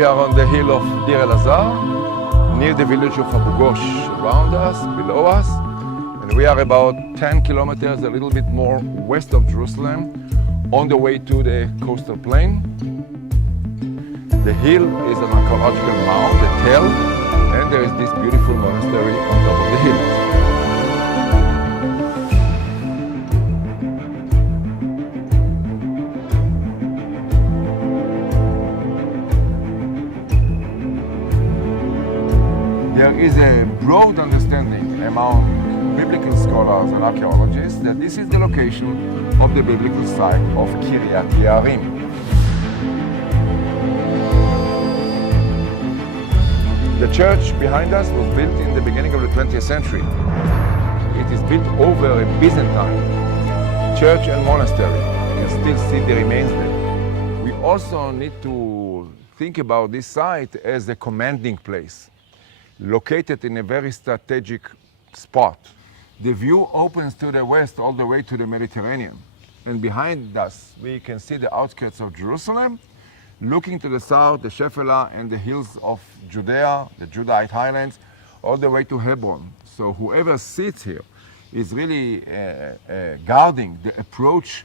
We are on the hill of Deir El-Azhar, near the village of Abu Ghosh, around us, below us. And we are about 10 kilometers, a little bit more west of Jerusalem, on the way to the coastal plain. The hill is an archaeological mound, the tell, and there is this beautiful monastery on top of the hill. There is a broad understanding among biblical scholars and archaeologists that this is the location of the biblical site of Kiryat Yearim. The church behind us was built in the beginning of the 20th century. It is built over a Byzantine church and monastery. You can still see the remains there. We also need to think about this site as a commanding place, located in a very strategic spot. The view opens to the west all the way to the Mediterranean. And behind us, we can see the outskirts of Jerusalem. Looking to the south, the Shephelah and the hills of Judea, the Judahite highlands, all the way to Hebron. So whoever sits here is really guarding the approach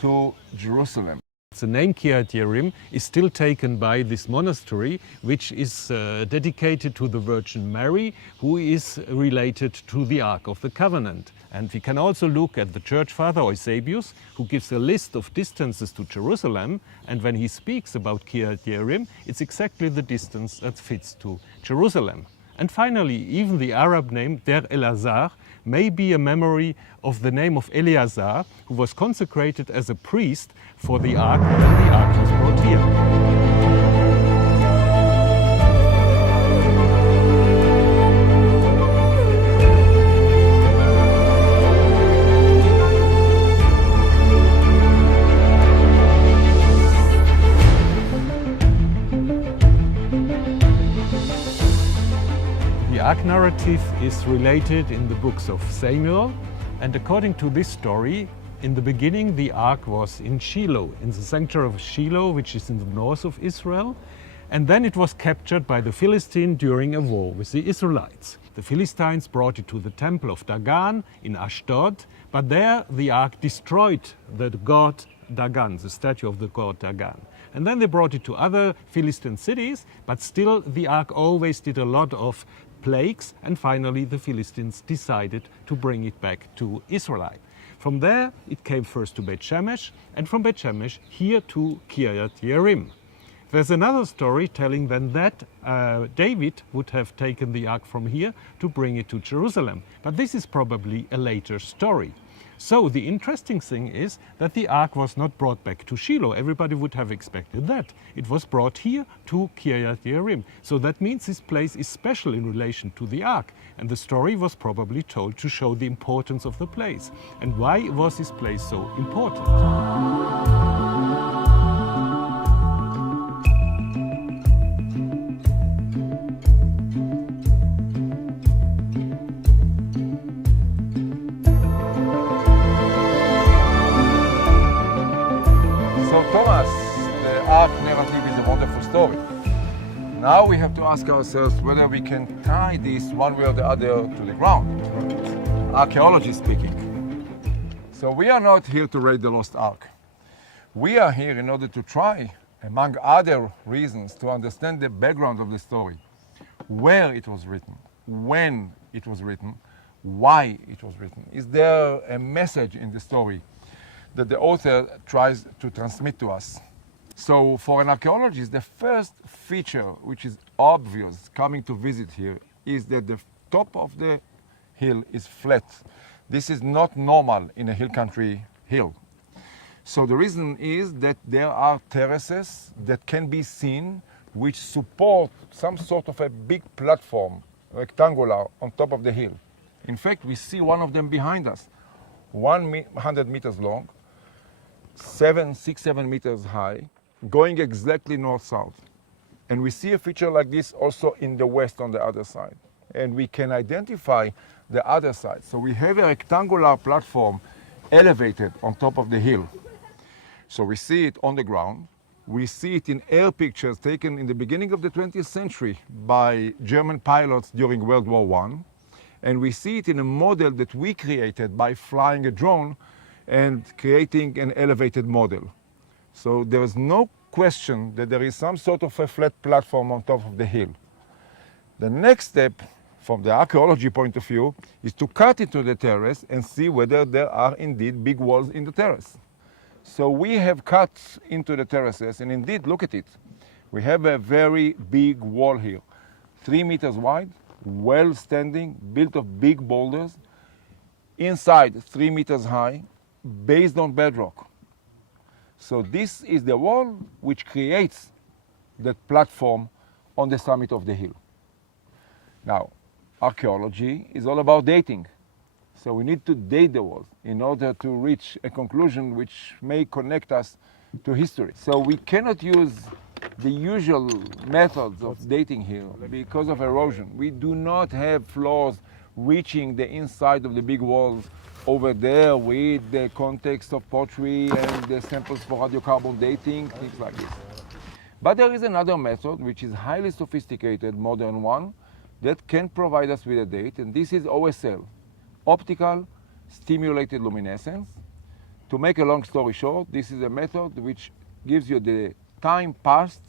to Jerusalem. The name Kiryat Yearim is still taken by this monastery, which is dedicated to the Virgin Mary, who is related to the Ark of the Covenant. And we can also look at the church father Eusebius, who gives a list of distances to Jerusalem. And when he speaks about Kiryat Yearim, it's exactly the distance that fits to Jerusalem. And finally, even the Arab name Deir El-Azhar may be a memory of the name of Eleazar, who was consecrated as a priest for the ark when the ark was brought here. The Ark narrative is related in the books of Samuel, and according to this story, in the beginning the Ark was in Shiloh, in the sanctuary of Shiloh, which is in the north of Israel, and then it was captured by the Philistines during a war with the Israelites. The Philistines brought it to the temple of Dagon in Ashdod, but there the Ark destroyed the god Dagon, the statue of the god Dagon. And then they brought it to other Philistine cities, but still the Ark always did a lot of plagues, and finally the Philistines decided to bring it back to Israel. From there it came first to Beit Shemesh, and from Beit Shemesh here to Kiryat Yearim. There's another story telling then that David would have taken the ark from here to bring it to Jerusalem, but this is probably a later story. So the interesting thing is that the ark was not brought back to Shiloh. Everybody would have expected that. It was brought here to Kiryat Yearim. So that means this place is special in relation to the ark. And the story was probably told to show the importance of the place. And why was this place so important? Thomas, the Ark narrative is a wonderful story. Now we have to ask ourselves whether we can tie this one way or the other to the ground. Archaeology speaking. So we are not here to raid the lost Ark. We are here in order to try, among other reasons, to understand the background of the story. Where it was written, when it was written, why it was written. Is there a message in the story that the author tries to transmit to us? So for an archaeologist, the first feature which is obvious coming to visit here is that the top of the hill is flat. This is not normal in a hill country hill. So the reason is that there are terraces that can be seen which support some sort of a big platform, rectangular, on top of the hill. In fact, we see one of them behind us, 100 meters long, 7 meters high, going exactly north-south. And we see a feature like this also in the west on the other side. And we can identify the other side. So we have a rectangular platform elevated on top of the hill. So we see it on the ground. We see it in air pictures taken in the beginning of the 20th century by German pilots during World War I. And we see it in a model that we created by flying a drone and creating an elevated model. So there is no question that there is some sort of a flat platform on top of the hill. The next step, from the archaeology point of view, is to cut into the terrace and see whether there are indeed big walls in the terrace. So we have cut into the terraces, and indeed, look at it. We have a very big wall here, 3 meters wide, well standing, built of big boulders, inside 3 meters high, based on bedrock. So this is the wall which creates that platform on the summit of the hill. Now, archaeology is all about dating. So we need to date the walls in order to reach a conclusion which may connect us to history. So we cannot use the usual methods of dating here because of erosion. We do not have floors reaching the inside of the big walls over there with the context of pottery and the samples for radiocarbon dating, things like this. But there is another method which is highly sophisticated, modern one, that can provide us with a date, and this is OSL, optical stimulated luminescence. To make a long story short, this is a method which gives you the time passed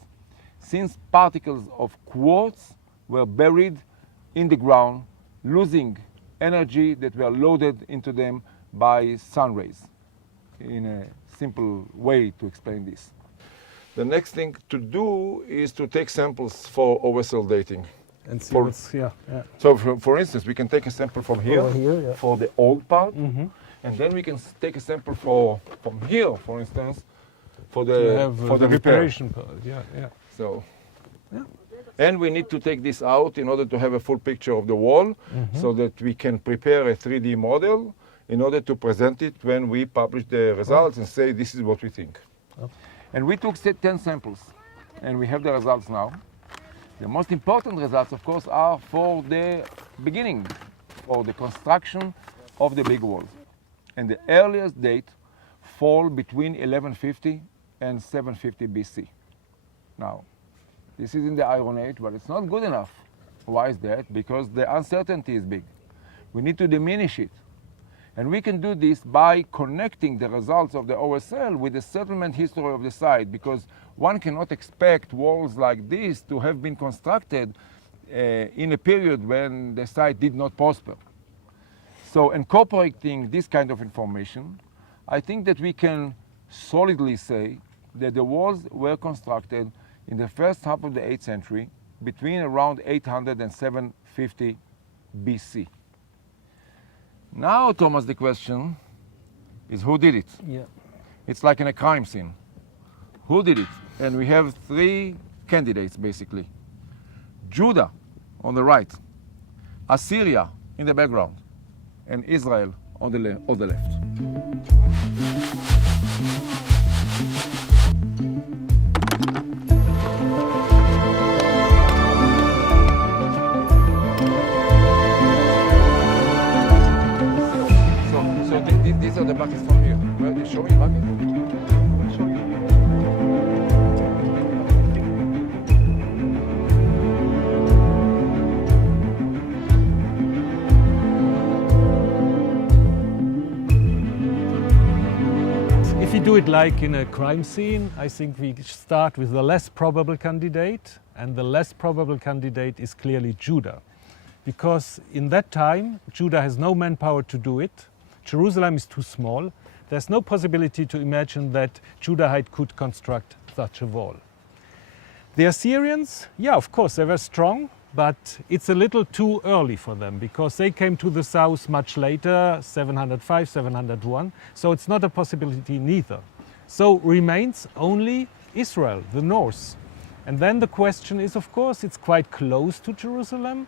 since particles of quartz were buried in the ground, losing energy that were loaded into them by sun rays, in a simple way to explain this. The next thing to do is to take samples for OSL dating. And see what's here. Yeah. So for instance, we can take a sample from here, Over here, yeah. for the old part, and then we can take a sample from here, for instance, for the repair. reparation part. Yeah, yeah. So, Yeah. and we need to take this out in order to have a full picture of the wall, so that we can prepare a 3D model in order to present it when we publish the results and say this is what we think. Okay. And we took 10 samples, and we have the results now. The most important results, of course, are for the beginning, for the construction of the big walls. And the earliest date fall between 1150 and 750 BC. Now, this is in the Iron Age, but it's not good enough. Why is that? Because the uncertainty is big. We need to diminish it. And we can do this by connecting the results of the OSL with the settlement history of the site, because one cannot expect walls like this to have been constructed in a period when the site did not prosper. So incorporating this kind of information, I think that we can solidly say that the walls were constructed in the first half of the 8th century, between around 800 and 750 BC. Now, Thomas, the question is who did it? Yeah. It's like in a crime scene. Who did it? And we have 3 candidates, basically. Judah on the right, Assyria in the background, and Israel on the left. These are the buckets from here. Where are they showing buckets? If you do it like in a crime scene, I think we start with the less probable candidate, and the less probable candidate is clearly Judah. Because in that time, Judah has no manpower to do it. Jerusalem is too small. There's no possibility to imagine that Judahite could construct such a wall. The Assyrians, yeah, of course, they were strong, but it's a little too early for them because they came to the south much later, 705, 701, so it's not a possibility neither. So remains only Israel, the north. And then the question is, of course, it's quite close to Jerusalem,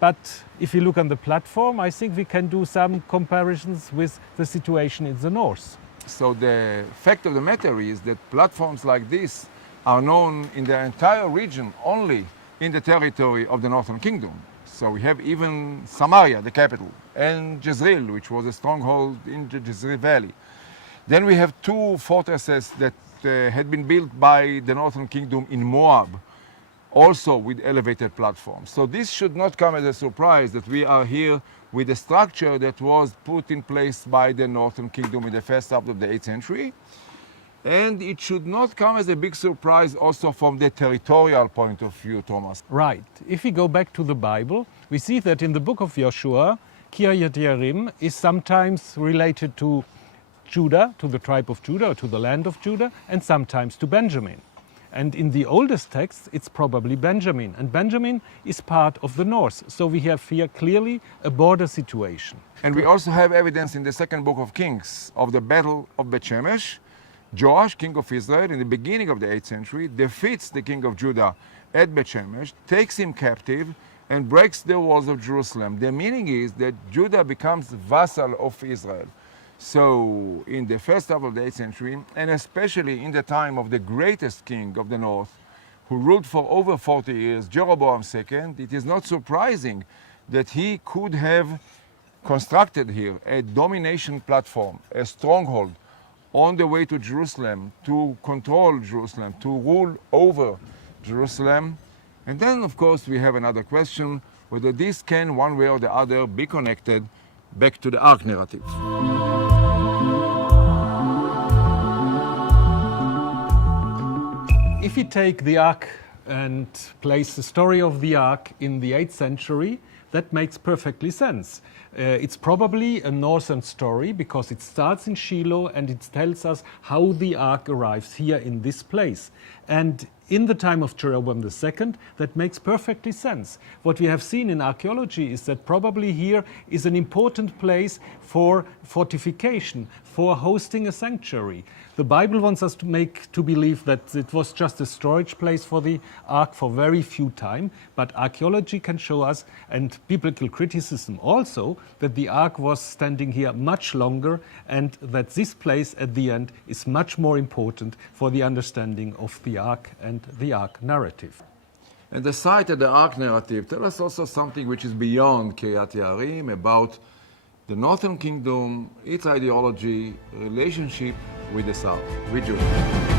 but if you look on the platform, I think we can do some comparisons with the situation in the north. So the fact of the matter is that platforms like this are known in the entire region only in the territory of the Northern Kingdom. So we have even Samaria, the capital, and Jezreel, which was a stronghold in the Jezreel Valley. Then we have 2 fortresses that had been built by the Northern Kingdom in Moab, also with elevated platforms. So this should not come as a surprise that we are here with a structure that was put in place by the Northern Kingdom in the first half of the 8th century. And it should not come as a big surprise also from the territorial point of view, Thomas. Right. If we go back to the Bible, we see that in the book of Joshua, Kiryat Yearim is sometimes related to Judah, to the tribe of Judah, or to the land of Judah, and sometimes to Benjamin. And in the oldest text, it's probably Benjamin. And Benjamin is part of the north. So we have here clearly a border situation. And we also have evidence in the second book of Kings of the battle of Beth Shemesh. Joash, king of Israel, in the beginning of the 8th century, defeats the king of Judah at Beth Shemesh, takes him captive, and breaks the walls of Jerusalem. The meaning is that Judah becomes vassal of Israel. So in the first half of the 8th century, and especially in the time of the greatest king of the north, who ruled for over 40 years, Jeroboam II, it is not surprising that he could have constructed here a domination platform, a stronghold, on the way to Jerusalem, to control Jerusalem, to rule over Jerusalem. And then, of course, we have another question, whether this can, one way or the other, be connected back to the Ark narrative. If we take the Ark and place the story of the Ark in the 8th century, that makes perfectly sense. It's probably a northern story because it starts in Shiloh and it tells us how the Ark arrives here in this place. And in the time of Jeroboam II, that makes perfectly sense. What we have seen in archaeology is that probably here is an important place for fortification, for hosting a sanctuary. The Bible wants us to believe that it was just a storage place for the Ark for very few time, but archaeology can show us, and biblical criticism also, that the Ark was standing here much longer and that this place at the end is much more important for the understanding of the Ark and the Ark narrative. And the site of the Ark narrative tells us also something which is beyond Kiryat Yearim, about the Northern Kingdom, its ideology, relationship with the South, with Judah.